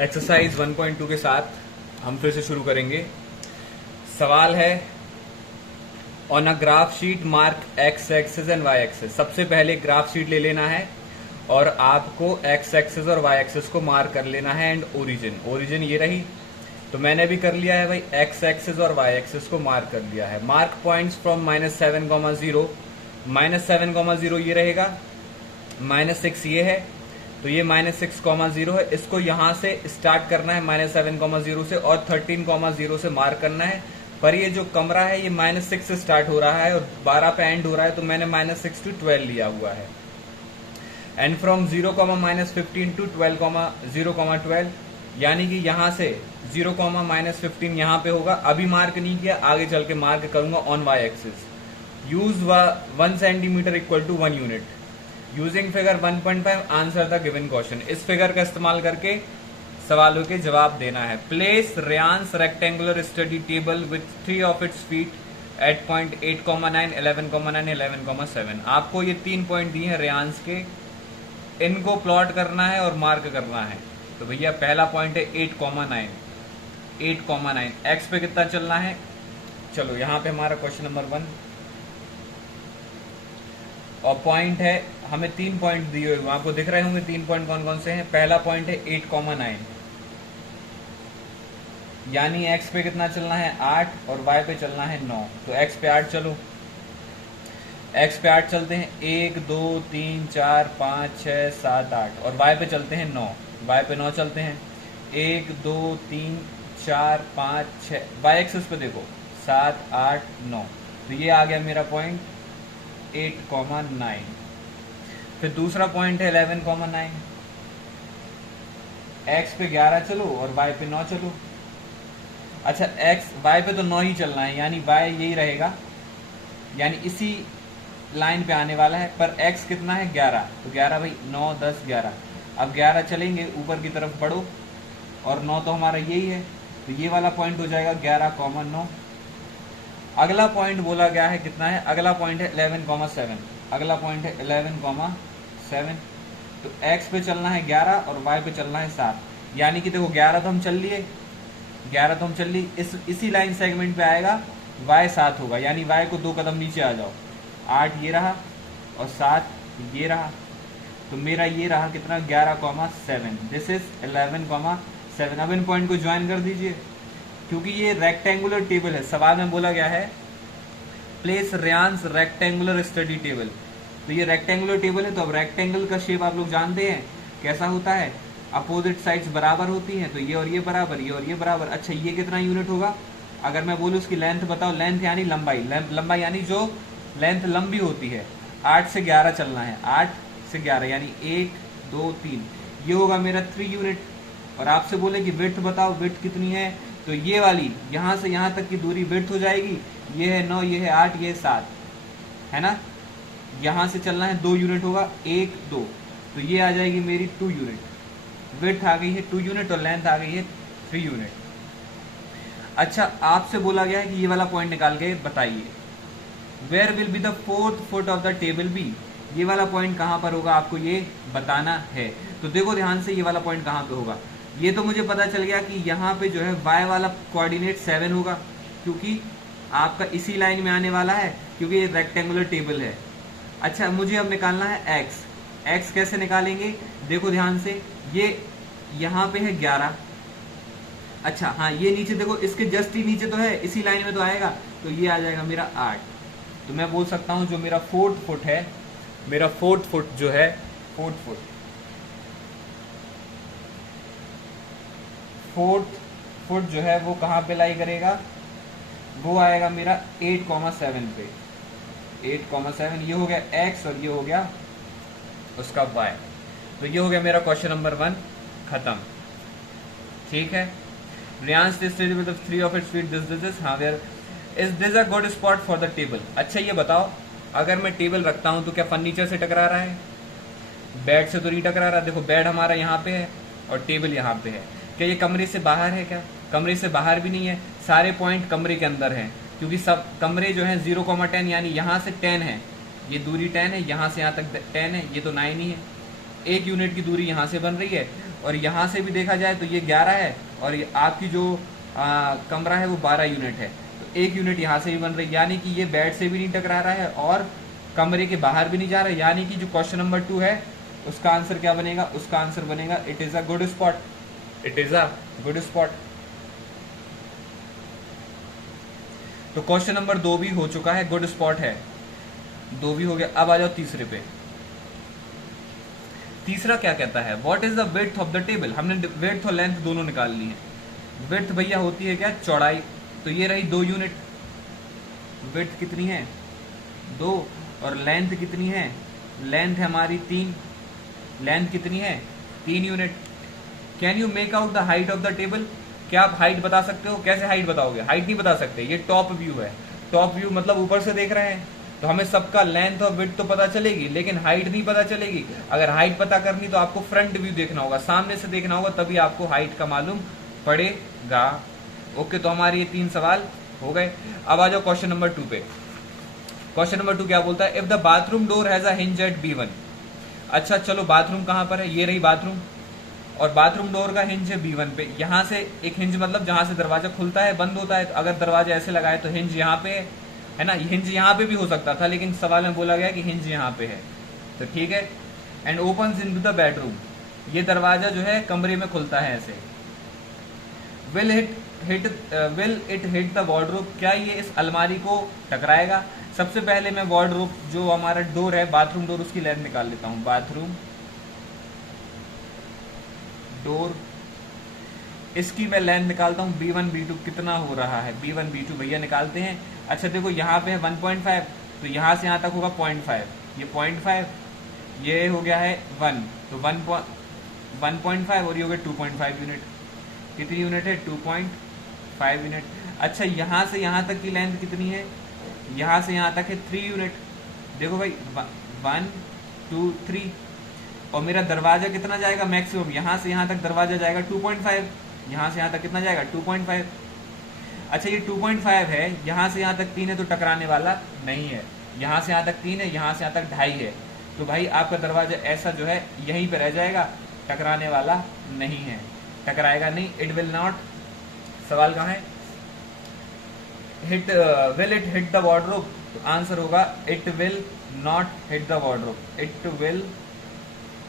Exercise 1.2 के साथ हम फिर से शुरू करेंगे। सवाल है on a graph sheet mark X axis and Y axis. सबसे पहले ग्राफ शीट ले लेना है और आपको एक्स एक्सिस और वाई एक्सिस को मार्क कर लेना है एंड ओरिजिन ये रही। तो मैंने भी कर लिया है भाई, एक्स एक्सिस और वाई एक्सिस को मार्क कर लिया है। मार्क पॉइंट्स फ्रॉम -7,0 -7,0 ये रहेगा, -6 ये है, तो ये -6,0 है। इसको यहां से स्टार्ट करना है -7,0 से और 13,0 से मार्क करना है। पर ये जो कमरा है ये -6 से स्टार्ट हो रहा है और 12 पे एंड हो रहा है, तो मैंने -6 to 12 लिया हुआ है। एंड फ्रॉम 0, -15 to 12, यानी कि यहां से 0, -15 यहां पे होगा। अभी मार्क नहीं किया, आगे चल के मार्क करूंगा on Y axis. Use 1 centimetre equal to 1 unit. Using figure 1.5 answer the given question. इस फिगर का इस्तेमाल करके सवालों के जवाब देना है। Place Reyansh rectangular study table with 3 of its feet at point 8,9, 11,9, 11,7। आपको ये 3 पॉइंट दिए हैं रेयांस के, इनको प्लॉट करना है और मार्क करना है। तो भैया पहला पॉइंट है 8,9, 8,9। एक्स पे कितना चलना है? चलो यहाँ पे हमारा क्वेश्चन नंबर 1 और पॉइंट है, हमें 3 पॉइंट दिए हुए, आपको दिख रहे होंगे 3 पॉइंट कौन कौन से हैं। पहला पॉइंट है 8,9, यानी एक्स पे कितना चलना है 8 और वाई पे चलना है 9। तो एक्स पे 8 चलो, एक्स पे 8 चलते हैं, 1 2 3 4 5 6 7 8 और वाई पे चलते हैं 9, वाई पे 9 चलते हैं, 1 2 3 4 5 6। वाई एक्सिस पे देखो 7 8 9, तो ये आ गया मेरा पॉइंट 8,9। फिर दूसरा पॉइंट है 11,9। एक्स पे 11 चलो और वाई पे 9 चलो। अच्छा एक्स वाई पे तो 9 ही चलना है, यानी वाई यही रहेगा, यानी इसी लाइन पे आने वाला है। पर एक्स कितना है 11, तो 11 भाई 9 10 11। अब 11 चलेंगे ऊपर की तरफ बढ़ो और 9 तो हमारा यही है, तो ये वाला पॉइंट हो जाएगा 11,9। अगला पॉइंट बोला गया है कितना है? अगला पॉइंट है 11,7। अगला पॉइंट है 11,7। तो एक्स पे चलना है 11 और वाई पे चलना है 7। यानी कि देखो 11 तो हम चल लिए, 11 तो हम चल लिए, इसी लाइन सेगमेंट पे आएगा, वाई 7 होगा, यानी वाई को 2 कदम नीचे आ जाओ। 8 ये रहा और 7 ये रहा, तो मेरा ये रहा कितना 11,7। This is 11,7। अब इन पॉइंट को ज्वाइन कर दीजिए, क्योंकि ये रेक्टेंगुलर टेबल है। सवाल में बोला गया है place Reyansh rectangular study table, तो ये रेक्टेंगुलर टेबल है। तो अब रेक्टेंगल का शेप आप लोग जानते हैं कैसा होता है, अपोजिट साइड्स बराबर होती हैं, तो ये और ये बराबर, ये और ये बराबर। अच्छा ये कितना यूनिट होगा? अगर मैं बोलूँ उसकी लेंथ बताओ, लेंथ यानी लंबाई, लंबाई यानी जो लेंथ लंबी होती है। 8 से 11 चलना है, 8 से 11 यानी 1 2 3, ये होगा मेरा 3 यूनिट। और आपसे बोले कि विड्थ बताओ, विड्थ कितनी है, तो ये वाली यहां से यहां तक की दूरी विड्थ हो जाएगी। ये है 9, ये है 8, ये है 7, है ना। यहां से चलना है 2 यूनिट होगा, 1 2, तो ये आ जाएगी मेरी 2 यूनिट। विड्थ आ गई है 2 यूनिट और लेंथ आ गई है 3 यूनिट। अच्छा आपसे बोला गया है कि ये वाला पॉइंट निकाल के बताइए, where will be the 4th foot of the table be. ये वाला पॉइंट कहां पर होगा आपको ये बताना है। तो देखो ध्यान से, ये वाला पॉइंट कहां पे होगा। ये तो मुझे पता चल गया कि यहाँ पे जो है y वाला कोऑर्डिनेट 7 होगा, क्योंकि आपका इसी लाइन में आने वाला है, क्योंकि ये रेक्टेंगुलर टेबल है। अच्छा मुझे अब निकालना है x। x कैसे निकालेंगे? देखो ध्यान से, ये यहाँ पे है 11। अच्छा हाँ, ये नीचे देखो, इसके जस्ट ही नीचे तो है, इसी लाइन में तो आएगा, तो ये आ जाएगा मेरा 8। तो मैं बोल सकता हूँ जो मेरा 4th फुट है, मेरा 4th फुट जो है, 4th फुट जो है वो कहाँ पे लाई करेगा? वो आएगा मेरा 8,7 पे। 8,7 ये हो गया x और ये हो गया उसका y। तो ये हो गया मेरा क्वेश्चन नंबर 1 खत्म। ठीक है। Reyansh this 3 of its feet this हाँ, where is this a good spot for the table. अच्छा ये बताओ, अगर मैं टेबल रखता हूं तो क्या फर्नीचर से टकरा रहा है? बेड से तो नहीं टकरा रहा। देखो बेड हमारा यहाँ पे है और टेबल यहाँ पे है। क्या ये कमरे से बाहर है? क्या कमरे से बाहर भी नहीं है, सारे पॉइंट कमरे के अंदर हैं, क्योंकि सब कमरे जो हैं 0,10 यानी यहाँ से 10 है, ये दूरी 10 है, यहाँ से यहाँ तक 10 है, ये तो 9 ही है। 1 यूनिट की दूरी यहाँ से बन रही है, और यहाँ से भी देखा जाए तो ये 11 है, और ये आपकी जो कमरा है वो 12 यूनिट है, तो 1 यूनिट यहाँ से भी बन रही है, यानी कि ये बेड से भी नहीं टकरा रहा है और कमरे के बाहर भी नहीं जा रहा है। यानी कि जो क्वेश्चन नंबर 2 है उसका आंसर क्या बनेगा? उसका आंसर बनेगा it is a good spot. It is a good spot. तो क्वेश्चन नंबर 2 भी हो चुका है, गुड स्पॉट है, 2 भी हो गया। अब आ जाओ तीसरे पे। तीसरा क्या कहता है? What is the width of the table. हमने विड्थ और लेंथ दोनों निकाल ली है। विड्थ भैया होती है क्या? चौड़ाई। तो ये रही 2 यूनिट। विड्थ कितनी है? 2। और लेंथ कितनी है? लेंथ है हमारी 3। लेंथ कितनी है? 3 unit. Can you make out the height of the table. क्या आप हाइट बता सकते हो? कैसे हाइट बताओगे? हाइट नहीं बता सकते, ये टॉप व्यू है। टॉप व्यू मतलब ऊपर से देख रहे हैं, तो हमें सबका लेंथ और विड्थ तो पता चलेगी, लेकिन हाइट नहीं पता चलेगी। अगर हाइट पता करनी तो आपको फ्रंट व्यू देखना होगा, सामने से देखना होगा, तभी आपको हाइट का मालूम पड़ेगा। ओके, तो हमारे ये 3 सवाल हो गए। अब आ जाओ क्वेश्चन नंबर 2 पे। क्वेश्चन नंबर 2 क्या बोलता है? If the bathroom door has a hinge at B1। अच्छा चलो, बाथरूम कहां पर है? ये रही बाथरूम, और बाथरूम डोर का हिंज है B1 पे। यहां से एक हिंज मतलब जहां से दरवाजा खुलता है बंद होता है। तो अगर दरवाजा ऐसे लगाए तो हिंज यहाँ पे है ना, हिंज यहाँ पे भी हो सकता था, लेकिन सवाल में बोला गया कि हिंज यहाँ पे है, तो ठीक है। And opens into the bedroom. ये दरवाजा जो है कमरे में खुलता है ऐसे। Will it hit the wardrobe. क्या ये इस अलमारी को टकराएगा? सबसे पहले मैं वार्डरोब जो हमारा डोर है, बाथरूम डोर, उसकी लेंथ निकाल लेता हूं। बाथरूम डोर, इसकी मैं लेंथ निकालता हूं। B1 B2 कितना हो रहा है? B1 B2 भैया निकालते हैं। अच्छा देखो, यहाँ पे है 1.5, तो यहाँ से यहाँ तक होगा 0.5, ये 0.5, ये हो गया है 1, तो 1.5, और ये हो गया 2.5 यूनिट। कितनी यूनिट है? 2.5 यूनिट। अच्छा, यहाँ से यहाँ तक की लेंथ कितनी है? यहाँ से यहाँ तक है 3 यूनिट। देखो भाई, 1 2 3, और मेरा दरवाजा कितना जाएगा मैक्सिमम? यहाँ से यहाँ तक दरवाजा जाएगा 2.5, यहाँ से यहाँ तक कितना जाएगा? 2.5। अच्छा, ये 2.5 है, यहाँ से यहाँ तक 3 है, तो टकराने वाला नहीं है। यहाँ से यहाँ तक 3 है, यहाँ से यहाँ तक 2.5 है, तो भाई आपका दरवाजा ऐसा जो है यहीं पे रह जाएगा, टकराने वाला नहीं है, टकराएगा नहीं। इट विल नॉट, सवाल कहाँ है? Will it hit the wardrobe. तो आंसर होगा it will not hit the wardrobe. It will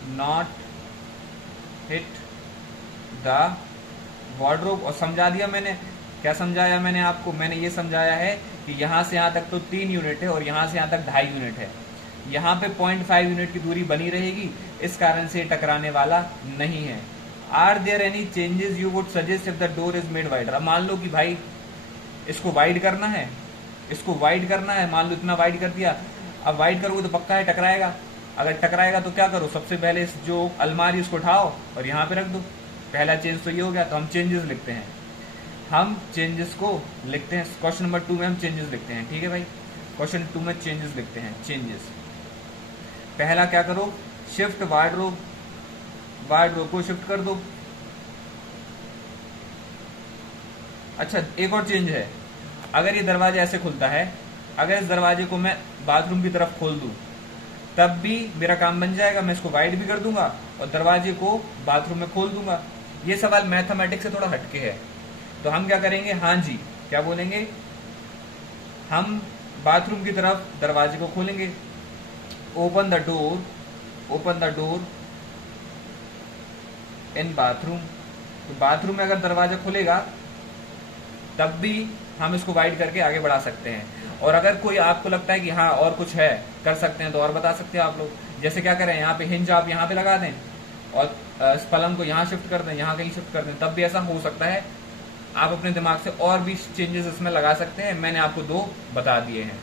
not hit the wardrobe. और समझा दिया मैंने। क्या समझाया मैंने आपको? मैंने ये समझाया है कि यहाँ से यहाँ तक तो 3 यूनिट है, और यहाँ से यहाँ तक 2.5 यूनिट है। यहाँ पे 0.5 यूनिट की दूरी बनी रहेगी, इस कारण से टकराने वाला नहीं है। Are there any changes you would suggest if the door is made wider. अब मान लो कि भाई इसको वाइड करना है, इसको वाइड करना है, मान लो इतना वाइड कर दिया। अब वाइड करोगे तो पक्का है टकराएगा। अगर टकराएगा तो क्या करो? सबसे पहले इस जो अलमारी उसको उठाओ और यहाँ पे रख दो। पहला चेंज तो ये हो गया। तो हम चेंजेस लिखते हैं, हम चेंजेस को लिखते हैं। क्वेश्चन नंबर 2 में हम चेंजेस लिखते हैं, ठीक है भाई। क्वेश्चन 2 में चेंजेस लिखते हैं। चेंजेस, पहला क्या करो? शिफ्ट वार्डरोब, वार्डरोब को शिफ्ट कर दो। अच्छा, एक और चेंज है। अगर ये दरवाजा ऐसे खुलता है, अगर इस दरवाजे को मैं बाथरूम की तरफ खोल दूं, तब भी मेरा काम बन जाएगा। मैं इसको वाइड भी कर दूंगा और दरवाजे को बाथरूम में खोल दूंगा। ये सवाल मैथमेटिक्स से थोड़ा हटके है, तो हम क्या करेंगे? हाँ जी, क्या बोलेंगे? हम बाथरूम की तरफ दरवाजे को खोलेंगे। Open the door, open the door in bathroom. तो बाथरूम में अगर दरवाजा खुलेगा तब भी हम इसको वाइड करके आगे बढ़ा सकते हैं। और अगर कोई आपको लगता है कि हाँ और कुछ है, कर सकते हैं, तो और बता सकते हैं आप लोग। जैसे क्या करें, यहाँ पे हिंज आप यहाँ पे लगा दें और इस पलंग को यहाँ शिफ्ट कर दें, यहाँ कहीं शिफ्ट कर दें, तब भी ऐसा हो सकता है। आप अपने दिमाग से और भी चेंजेस इसमें लगा सकते हैं। मैंने आपको 2 बता दिए हैं।